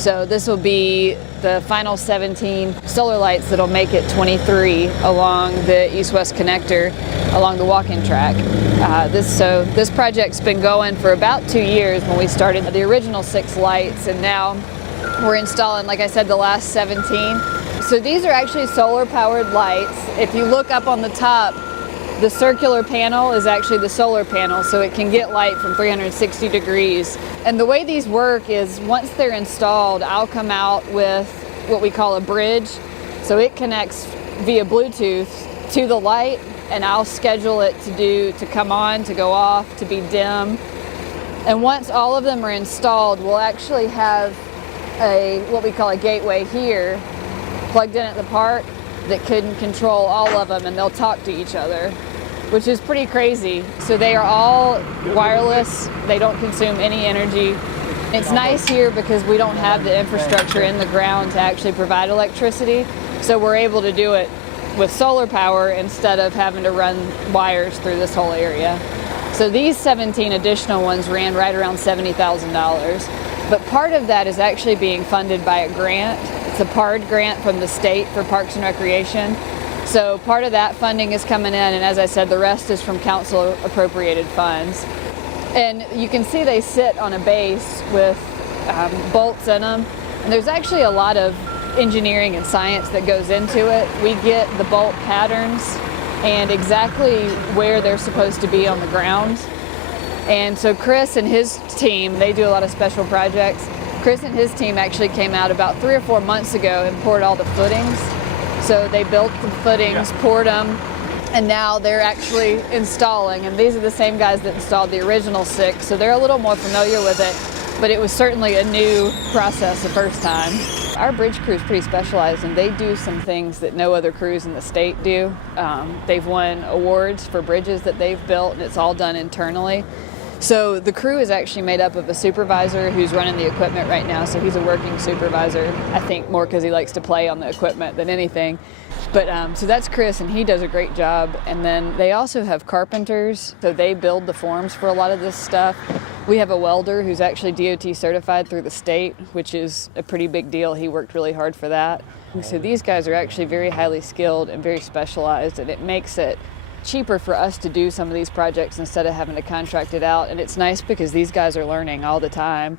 So this will be the final 17 solar lights that'll make it 23 along the East-West connector, along the walking track. This project's been going for about 2 years when we started the original 6 lights, and now we're installing, like I said, the last 17. So these are actually solar powered lights. If you look up on the top, the circular panel is actually the solar panel, so it can get light from 360 degrees. And the way these work is once they're installed, I'll come out with what we call a bridge. So it connects via Bluetooth to the light, and I'll schedule it to come on, to go off, to be dim. And once all of them are installed, we'll actually have what we call a gateway here plugged in at the park that can control all of them, and they'll talk to each other, which is pretty crazy. So they are all wireless. They don't consume any energy. It's nice here because we don't have the infrastructure in the ground to actually provide electricity. So we're able to do it with solar power instead of having to run wires through this whole area. So these 17 additional ones ran right around $70,000. But part of that is actually being funded by a grant. It's a PARD grant from the state for Parks and Recreation. So part of that funding is coming in, and as I said, the rest is from council appropriated funds. And you can see they sit on a base with bolts in them. And there's actually a lot of engineering and science that goes into it. We get the bolt patterns and exactly where they're supposed to be on the ground. And so Chris and his team, they do a lot of special projects. Chris and his team actually came out about 3 or 4 months ago and poured all the footings. So they built the footings, poured them, and now they're actually installing. And these are the same guys that installed the original 6, so they're a little more familiar with it, but it was certainly a new process the first time. Our bridge crew is pretty specialized, and they do some things that no other crews in the state do. They've won awards for bridges that they've built, and it's all done internally. So the crew is actually made up of a supervisor who's running the equipment right now. So he's a working supervisor, I think more because he likes to play on the equipment than anything. But so that's Chris, and he does a great job. And then they also have carpenters, so they build the forms for a lot of this stuff. We have a welder who's actually DOT certified through the state, which is a pretty big deal. He worked really hard for that. So these guys are actually very highly skilled and very specialized, and it makes it cheaper for us to do some of these projects instead of having to contract it out. And it's nice because these guys are learning all the time.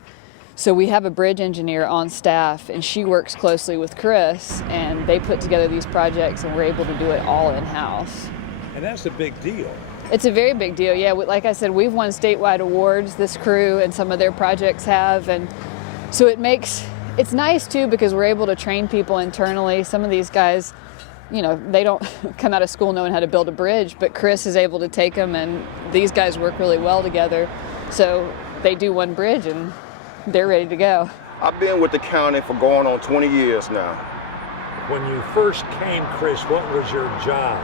So we have a bridge engineer on staff, and she works closely with Chris, and they put together these projects, and we're able to do it all in-house. And that's a big deal. It's a very big deal, yeah. Like I said, we've won statewide awards, this crew, and some of their projects have. And so it's nice too because we're able to train people internally. Some of these guys, you know, they don't come out of school knowing how to build a bridge, but Chris is able to take them, and these guys work really well together. So they do one bridge and they're ready to go. I've been with the county for going on 20 years now. When you first came, Chris, what was your job?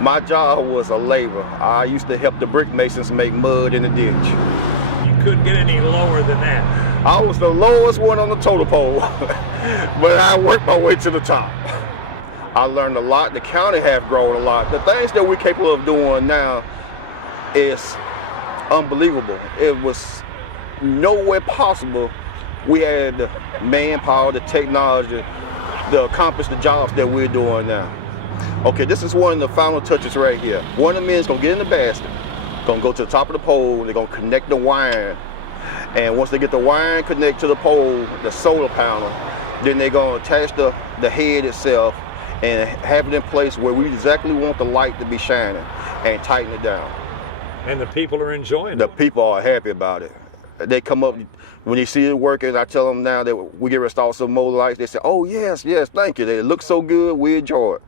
My job was a laborer. I used to help the brick masons make mud in the ditch. You couldn't get any lower than that. I was the lowest one on the totem pole, but I worked my way to the top. I learned a lot. The county have grown a lot. The things that we're capable of doing now is unbelievable. It was nowhere possible. We had the manpower, the technology to accomplish the jobs that we're doing now. Okay, this is one of the final touches right here. One of the men is gonna get in the basket, gonna go to the top of the pole, they're gonna connect the wiring. And once they get the wiring connected to the pole, the solar panel, then they're gonna attach the head itself and have it in place where we exactly want the light to be shining and tighten it down. And the people are enjoying it. The people are happy about it. They come up, when they see it working, I tell them now that we get ready to install some more lights, they say, oh yes, yes, thank you. They look so good, we enjoy it.